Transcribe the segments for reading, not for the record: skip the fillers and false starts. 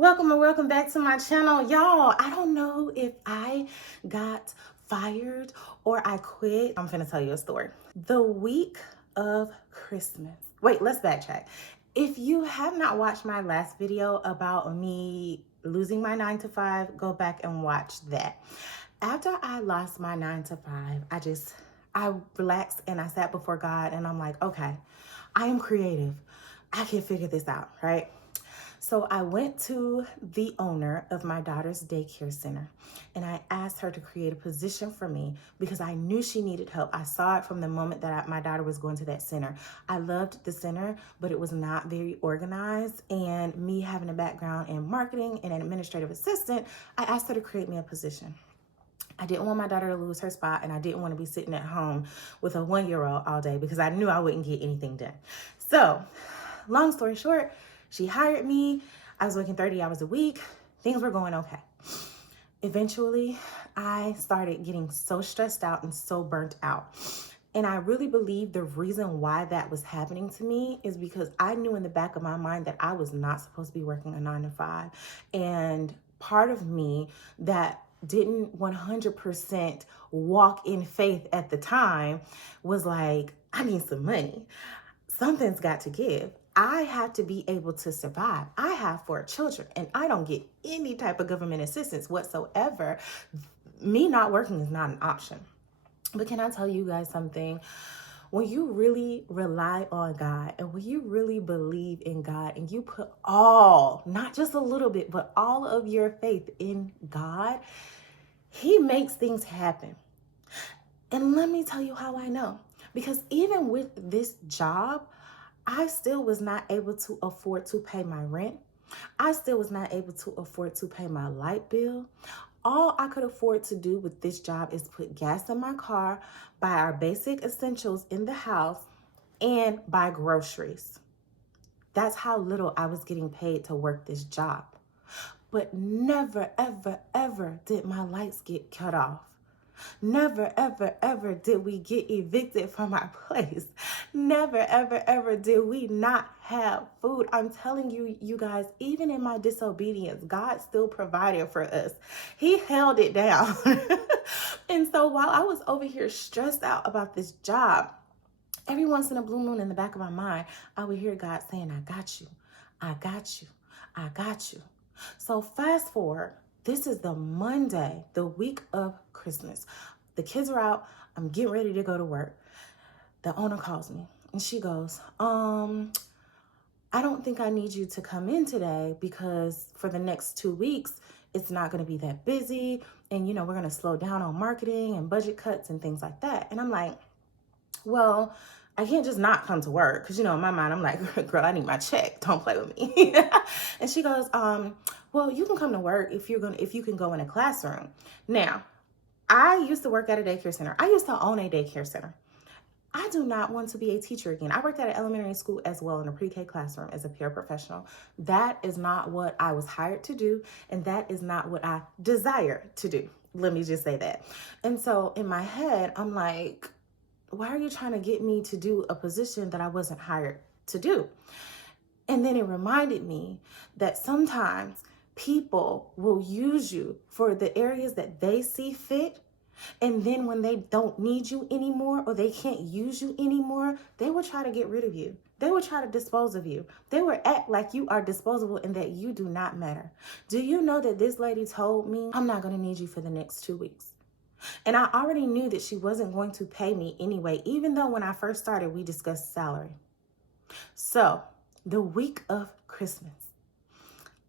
Welcome and welcome back to my channel. Y'all, I don't know if I got fired or I quit. I'm finna tell you a story. The week of Christmas. Wait, let's backtrack. If you have not watched my last video about me losing my 9 to 5, go back and watch that. After I lost my 9 to 5, I relaxed and I sat before God and I'm like, okay, I am creative. I can figure this out, right? So I went to the owner of my daughter's daycare center and I asked her to create a position for me because I knew she needed help. I saw it from the moment that my daughter was going to that center. I loved the center, but it was not very organized. And me having a background in marketing and an administrative assistant, I asked her to create me a position. I didn't want my daughter to lose her spot and I didn't want to be sitting at home with a 1-year-old all day because I knew I wouldn't get anything done. So long story short, she hired me. I was working 30 hours a week. Things were going okay. Eventually, I started getting so stressed out and so burnt out. And I really believe the reason why that was happening to me is because I knew in the back of my mind that I was not supposed to be working a 9 to 5. And part of me that didn't 100% walk in faith at the time was like, I need some money. Something's got to give. I have to be able to survive. I have 4 children and I don't get any type of government assistance whatsoever. Me not working is not an option. But can I tell you guys something? When you really rely on God and when you really believe in God and you put all, not just a little bit, but all of your faith in God, He makes things happen. And let me tell you how I know. Because even with this job, I still was not able to afford to pay my rent. I still was not able to afford to pay my light bill. All I could afford to do with this job is put gas in my car, buy our basic essentials in the house, and buy groceries. That's how little I was getting paid to work this job. But never, ever, ever did my lights get cut off. Never, ever, ever did we get evicted from our place. Never, ever, ever did we not have food. I'm telling you, you guys, even in my disobedience, God still provided for us. He held it down. And so while I was over here stressed out about this job, every once in a blue moon in the back of my mind, I would hear God saying, I got you, I got you, I got you. So fast forward, this is the Monday, the week of Christmas. The kids are out. I'm getting ready to go to work. The owner calls me and she goes, I don't think I need you to come in today because for the next 2 weeks, it's not going to be that busy. And, we're going to slow down on marketing and budget cuts and things like that. And I'm like, well, I can't just not come to work because, in my mind, I'm like, girl, I need my check. Don't play with me. And she goes, well, you can come to work if you can go in a classroom. Now, I used to work at a daycare center. I used to own a daycare center. I do not want to be a teacher again. I worked at an elementary school as well in a pre-K classroom as a paraprofessional. That is not what I was hired to do, and that is not what I desire to do. Let me just say that. And so in my head, I'm like, why are you trying to get me to do a position that I wasn't hired to do? And then it reminded me that sometimes people will use you for the areas that they see fit. And then when they don't need you anymore or they can't use you anymore, they will try to get rid of you. They will try to dispose of you. They will act like you are disposable and that you do not matter. Do you know that this lady told me, I'm not going to need you for the next 2 weeks? And I already knew that she wasn't going to pay me anyway, even though when I first started, we discussed salary. So the week of Christmas,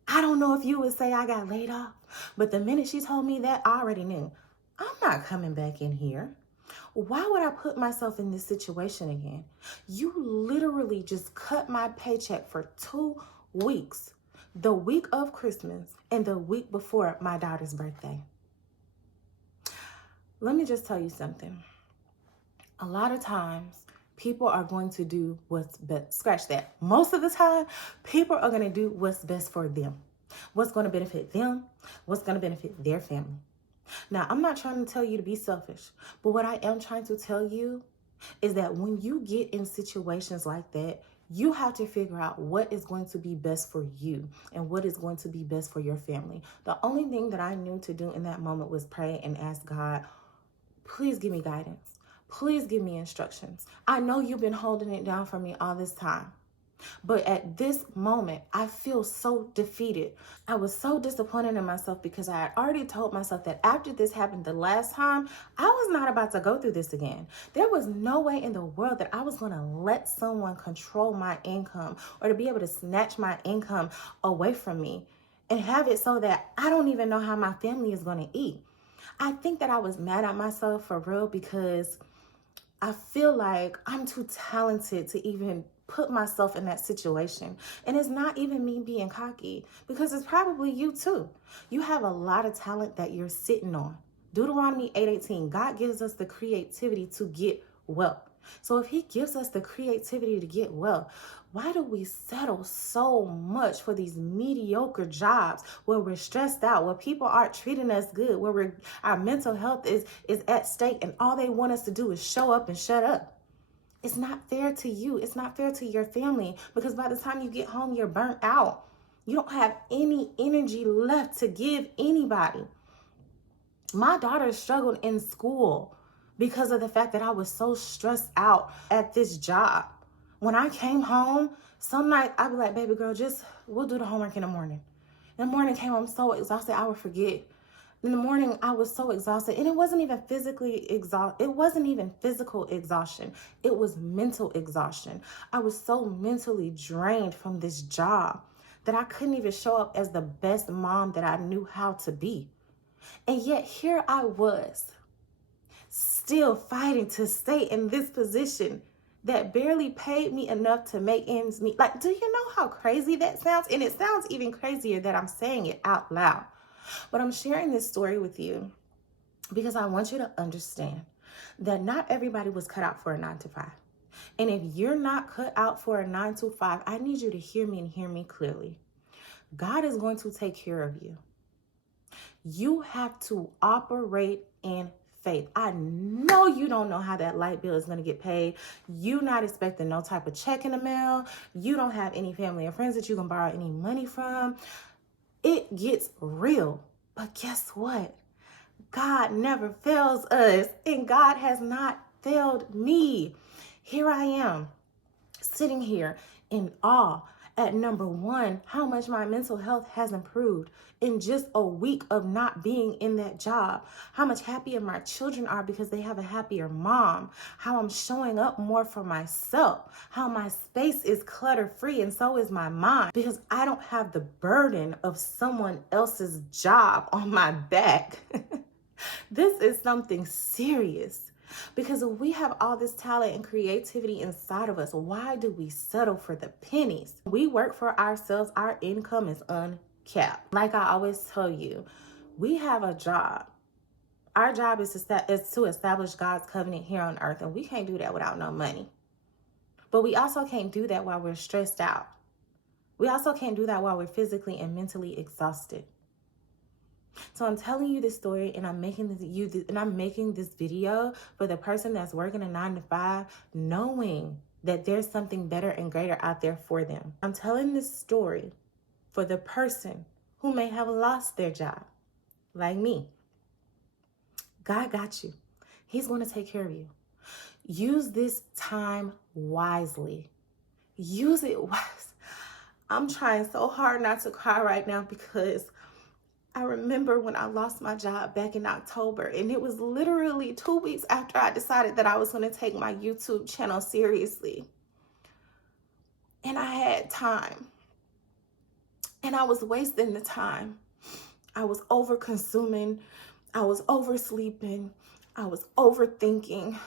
I don't know if you would say I got laid off, but the minute she told me that, I already knew I'm not coming back in here. Why would I put myself in this situation again? You literally just cut my paycheck for 2 weeks, the week of Christmas and the week before my daughter's birthday. Let me just tell you something. A lot of times, people are going to do what's best. Scratch that. Most of the time, people are going to do what's best for them. What's going to benefit them, what's going to benefit their family. Now, I'm not trying to tell you to be selfish, but what I am trying to tell you is that when you get in situations like that, You have to figure out what is going to be best for you and what is going to be best for your family. The only thing that I knew to do in that moment was pray and ask God, please give me guidance. Please give me instructions. I know you've been holding it down for me all this time. But at this moment, I feel so defeated. I was so disappointed in myself because I had already told myself that after this happened the last time, I was not about to go through this again. There was no way in the world that I was going to let someone control my income or to be able to snatch my income away from me and have it so that I don't even know how my family is going to eat. I think that I was mad at myself for real because I feel like I'm too talented to even put myself in that situation. And it's not even me being cocky, because it's probably you too. You have a lot of talent that you're sitting on. Deuteronomy 8:18, God gives us the creativity to get wealth. So if he gives us the creativity to get wealth, why do we settle so much for these mediocre jobs where we're stressed out, where people aren't treating us good, where our mental health is at stake, and all they want us to do is show up and shut up? It's not fair to you. It's not fair to your family, because by the time you get home, you're burnt out. You don't have any energy left to give anybody. My daughter struggled in school because of the fact that I was so stressed out at this job. When I came home, some night I'd be like, baby girl, we'll do the homework in the morning. In the morning came, I'm so exhausted, I would forget. In the morning, I was so exhausted, and it wasn't even it wasn't even physical exhaustion. It was mental exhaustion. I was so mentally drained from this job that I couldn't even show up as the best mom that I knew how to be. And yet here I was, still fighting to stay in this position that barely paid me enough to make ends meet. Like, do you know how crazy that sounds? And it sounds even crazier that I'm saying it out loud. But I'm sharing this story with you because I want you to understand that not everybody was cut out for a 9-to-5. And if you're not cut out for a 9-to-5, I need you to hear me and hear me clearly. God is going to take care of you. You have to operate in faith. I know you don't know how that light bill is going to get paid. You're not expecting no type of check in the mail. You don't have any family or friends that you can borrow any money from. It gets real. But guess what? God never fails us, and God has not failed me. Here I am, sitting here in awe at number one, how much my mental health has improved in just a week of not being in that job, how much happier my children are because they have a happier mom, how I'm showing up more for myself, how my space is clutter-free and so is my mind because I don't have the burden of someone else's job on my back. This is something serious. Because if we have all this talent and creativity inside of us, why do we settle for the pennies? We work for ourselves. Our income is uncapped. Like I always tell you, we have a job. Our job is to establish God's covenant here on earth, and we can't do that without no money. But we also can't do that while we're stressed out. We also can't do that while we're physically and mentally exhausted. So I'm telling you this story, and I'm making this video for the person that's working a 9-to-5, knowing that there's something better and greater out there for them. I'm telling this story for the person who may have lost their job, like me. God got you. He's going to take care of you. Use this time wisely. Use it wisely. I'm trying so hard not to cry right now because I remember when I lost my job back in October, and it was literally 2 weeks after I decided that I was going to take my YouTube channel seriously. And I had time, and I was wasting the time. I was over-consuming. I was oversleeping. I was overthinking.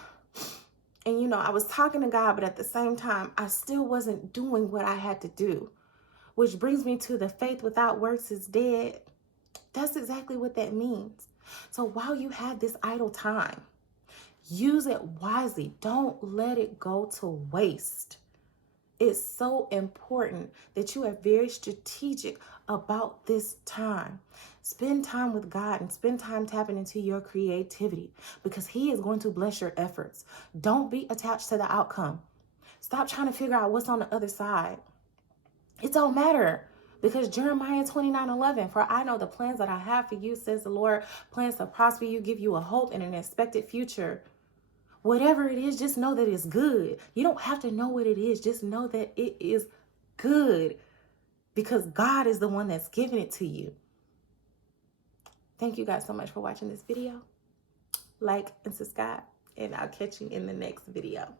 And, I was talking to God, but at the same time, I still wasn't doing what I had to do, which brings me to the faith without works is dead. That's exactly what that means. So while you have this idle time, use it wisely. Don't let it go to waste. It's so important that you are very strategic about this time. Spend time with God and spend time tapping into your creativity because He is going to bless your efforts. Don't be attached to the outcome. Stop trying to figure out what's on the other side. It don't matter. Because Jeremiah 29:11, for I know the plans that I have for you, says the Lord, plans to prosper you, give you a hope and an expected future. Whatever it is, just know that it's good. You don't have to know what it is. Just know that it is good because God is the one that's giving it to you. Thank you guys so much for watching this video. Like and subscribe, and I'll catch you in the next video.